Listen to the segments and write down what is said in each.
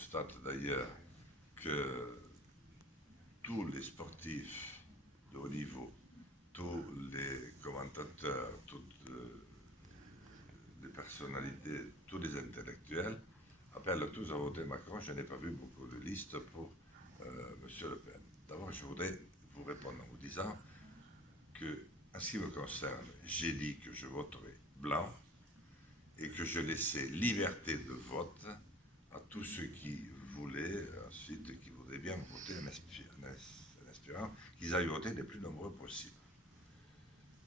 constate d'ailleurs que tous les sportifs de haut niveau, tous les commentateurs, toutes les personnalités, tous les intellectuels appellent tous à voter Macron. Je n'ai pas vu beaucoup de listes pour M. Le Pen. D'abord, je voudrais vous répondre en vous disant que, en ce qui me concerne, j'ai dit que je voterai blanc et que je laissais liberté de vote à tous ceux qui voulaient, ensuite, qui voudraient bien voter en espérant qu'ils aillent voter les plus nombreux possibles.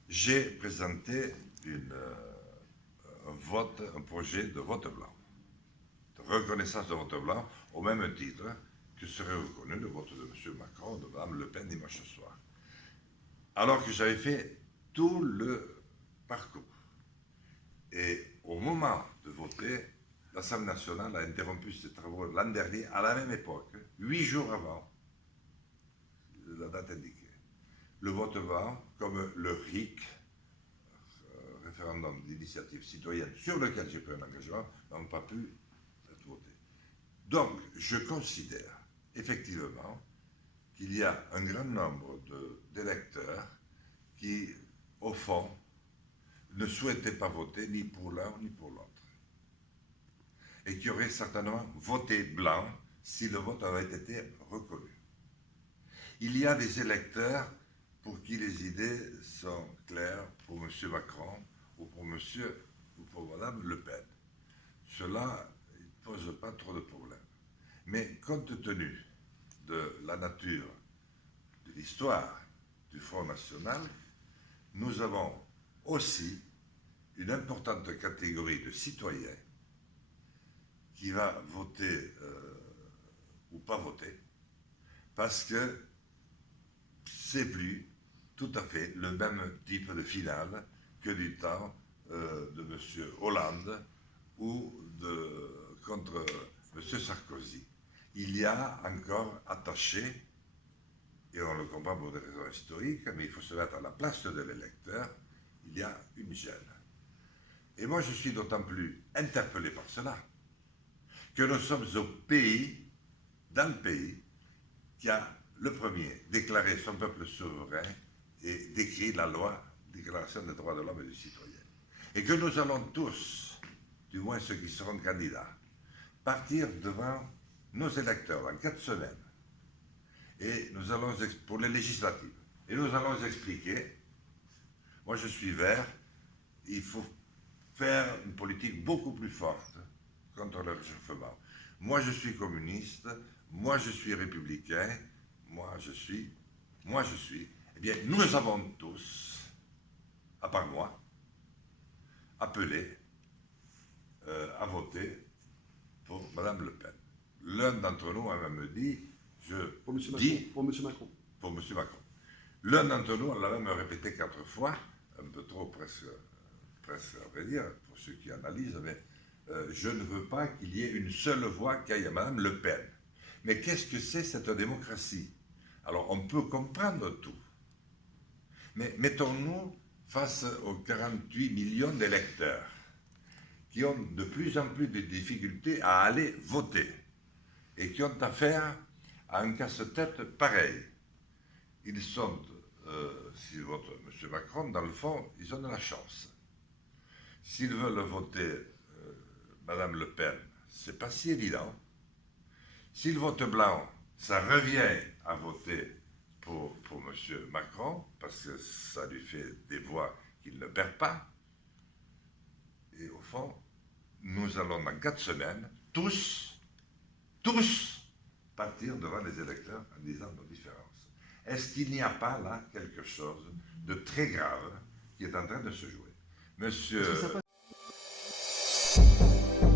J'ai présenté un projet de vote blanc, de reconnaissance de vote blanc, au même titre que serait reconnu le vote de M. Macron, de Mme Le Pen dimanche soir. Alors que j'avais fait tout le parcours. Et au moment de voter, l'Assemblée nationale a interrompu ses travaux l'an dernier, à la même époque, 8 jours avant la date indiquée. Le vote blanc, comme le RIC, référendum d'initiative citoyenne, sur lequel j'ai pris un engagement, n'ont pas pu être votés. Donc, je considère effectivement qu'il y a un grand nombre d'électeurs qui, au fond, ne souhaitaient pas voter ni pour l'un ni pour l'autre. Et qui auraient certainement voté blanc si le vote avait été reconnu. Il y a des électeurs pour qui les idées sont claires pour M. Macron ou pour Mme Le Pen. Cela ne pose pas trop de problèmes. Mais compte tenu de la nature de l'histoire du Front National, nous avons aussi une importante catégorie de citoyens qui va voter ou pas voter, parce que c'est plus tout à fait le même type de finale que du temps de M. Hollande ou contre M. Sarkozy. Il y a encore attaché, et on le comprend pour des raisons historiques, mais il faut se mettre à la place de l'électeur, il y a une gêne. Et moi, je suis d'autant plus interpellé par cela que nous sommes dans le pays, qui a le premier déclaré son peuple souverain et décrit la loi, Déclaration des droits de l'homme et du citoyen. Et que nous allons tous, du moins ceux qui seront candidats, partir devant nos électeurs en 4 semaines, et nous allons, pour les législatives, et nous allons expliquer, moi je suis vert, il faut faire une politique beaucoup plus forte contre le réchauffement. Moi je suis communiste, moi je suis républicain, moi je suis, eh bien nous avons tous, à part moi, appelé à voter pour Mme Le Pen. L'un d'entre nous a même dit, Pour M. Macron. Pour M. Macron. L'un d'entre nous l'a même répété 4 fois, un peu trop presque à vrai dire, pour ceux qui analysent, mais je ne veux pas qu'il y ait une seule voix qui aille à Mme Le Pen. Mais qu'est-ce que c'est cette démocratie? Alors on peut comprendre tout, mais mettons-nous face aux 48 millions d'électeurs qui ont de plus en plus de difficultés à aller voter et qui ont affaire à un casse-tête pareil. Ils sont, s'ils votent M. Macron, dans le fond, ils ont de la chance. S'ils veulent voter Mme Le Pen, c'est pas si évident. S'ils votent blanc, ça revient à voter pour M. Macron, parce que ça lui fait des voix qu'il ne perd pas. Et au fond, nous allons dans 4 semaines, tous, partir devant les électeurs en disant nos différences. Est-ce qu'il n'y a pas là quelque chose de très grave qui est en train de se jouer? Monsieur...